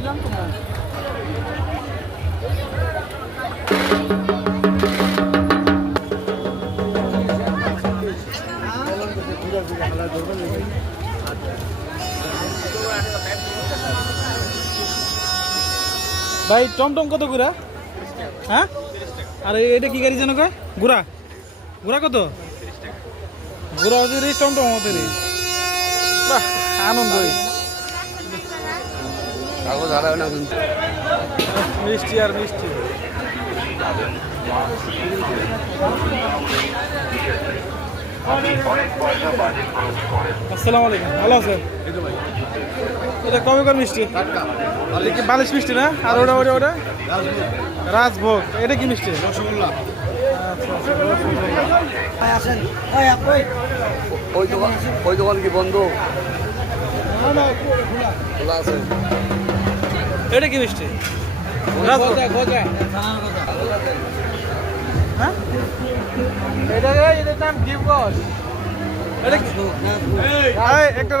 দিলাম তো ভাই টমটম কত গুড়া? হ্যাঁ, আর এটা কি গাড়ি যেন কয়? গুড়া গুড়া কত? গুড়া ওদের টমটম ওদের। বাহ, আনন্দ। মিষ্টি আর মিষ্টি। আসসালামু আলাইকুম, ভালো আছেন? এটা কবে করে মিষ্টি? এটা কি বালিশ মিষ্টি না? আর ওটা ওটা ওটা রাজভোগ। এটা কি মিষ্টি? রসগোল্লা। ওই দোকান কি বন্ধ? খোলা আছে। এটা কি মিষ্টি? রাজভোগ। হ্যাঁ, এটার নাম ডিপগস। এটা একটা